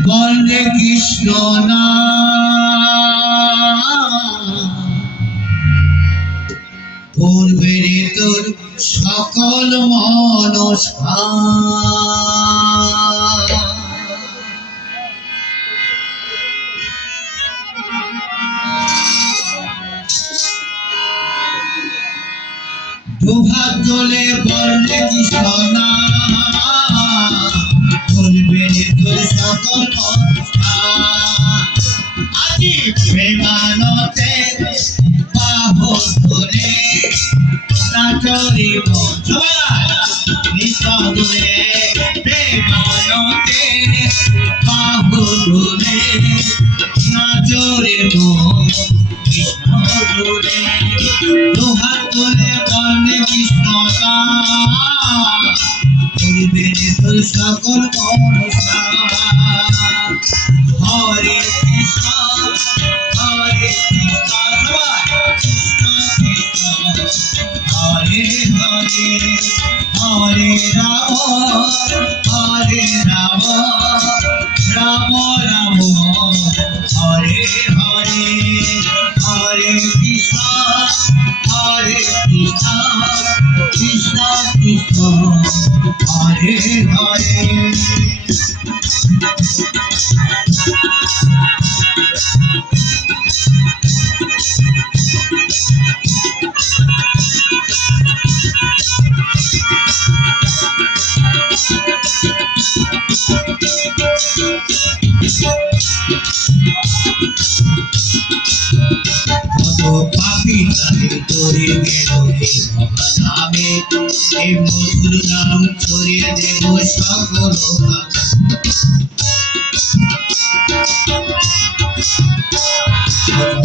বন্দে কৃষ্ণ নাম পূর্বের তোর সকল মনসা দুহাত তোলে বন্দে কৃষ্ণ নাম পূর্বের তোর সকল মনসা আজি প্রেমানতে বাহু ধরে নাচরিব সবাই কৃষ্ণ ধরে প্রেমানতে বাহু ধরে নাচরিব কৃষ্ণ ধরে দুহাত তোলে বন্দে কৃষ্ণ নাম পূর্বের তোর সকল মনসা হরে কৃষ্ণ হরে কৃষ্ণ কৃষ্ণ কৃষ্ণ হরে হরে হরে রাম রাম রাম হরে হরে হরে কৃষ্ণ কৃষ্ণ কৃষ্ণ হরে হরে পাপি তাদের তোরে গেল হে মহানামে এই মধুর নাম ছড়িয়ে দেব সকল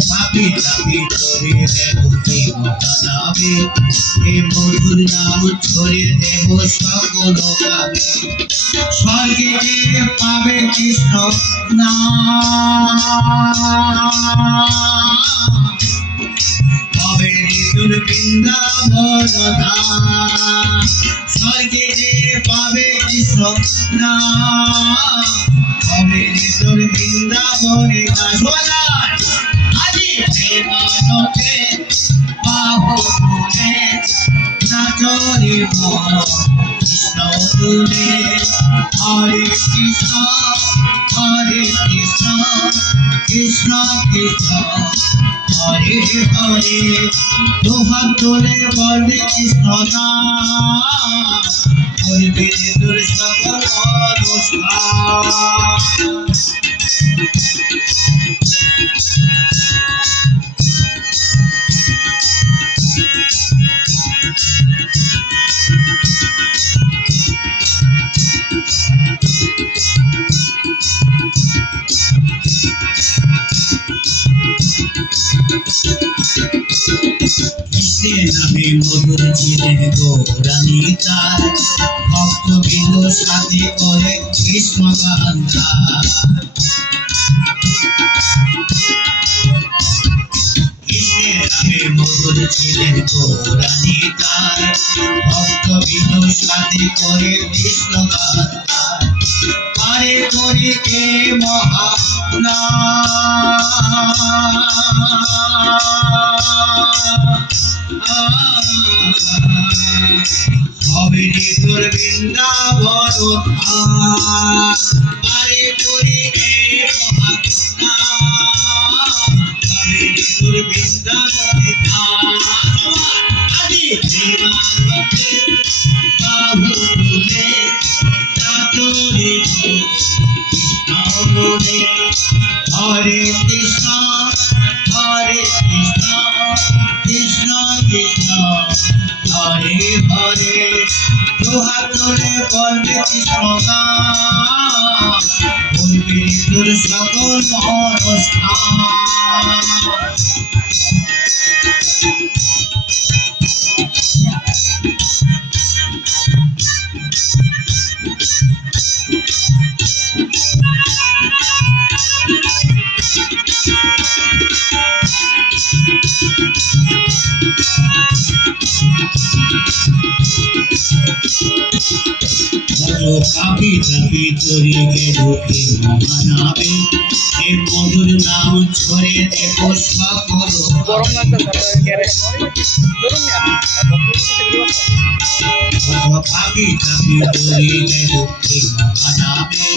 পাপি তাপি তোরে গেল হে মহানামে এই মধুর নাম ছড়িয়ে দেব সকল কামে স্বর্গে পাবে কৃষ্ণ নাম তবে ঋতুর বৃন্দাবন স্বর্গে পাবে কৃষ্ণ নাম তবে ঋতুর বৃন্দাবনে আজি প্রেমানতে বাহু ধরে নাচরিব কৃষ্ণ ধরে হরে কৃষ্ণ কৃষ্ণ কৃষ্ণ হরে হরে দুহাত তোলে বন্দে কৃষ্ণ নাম পূর্বের তোর সকল মনসা কৃষ্ণের নামে মধুর ছিলেন গৌরানী তার ভক্তবৃন্দ সাথে করে কৃষ্ণ গান কৃষ্ণের নামে মধুর ছিলেন গৌরানী তার ভক্তবৃন্দ সাথে করে কৃষ্ণ গান পারে করি কে হবে তোর বৃন্দাবন পারে করি কে হবে তোর বৃন্দাবনে আজি প্রেমানতে বাহু ধরে নাচরিব কৃষ্ণ ধরে হরে কৃষ্ণ কৃষ্ণ কৃষ্ণ হরে হরে দুহাত ধরে বন্দে কৃষ্ণ নাম পূর্বের তোর সকল মনসা পাপি তাপি তরিকে ঢুকে মানাবে এ মধুর নাম ছড়ে দেখো সকল গরম লাগতেছে ধরুন না পাপি তাপি তরিকে ঢুকে মানাবে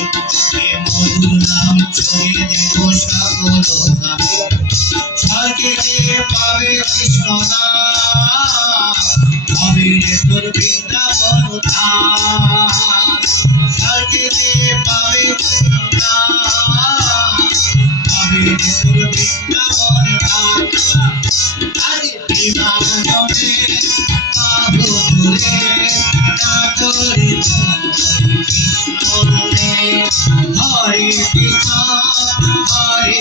এ মধুর নাম ছড়ে দেখো সকল স্বর্গে পাবে কৃষ্ণ নাম হবে রে তোর বৃন্দাবন ধাম স্বর্গে পাবে কৃষ্ণ নাম হবে রে তোর বৃন্দাবন ধাম আরে বিমানমে পাবো তোরে না তোরে কৃষ্ণ রে হরে কৃষ্ণ হরে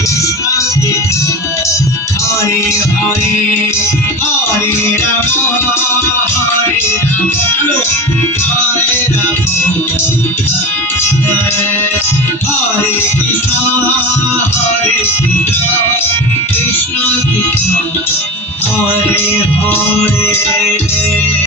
কৃষ্ণ হরে হরে হরে রাম হরে রাম হরে রাম হরে কৃষ্ণ কৃষ্ণ কৃষ্ণ হরে হরে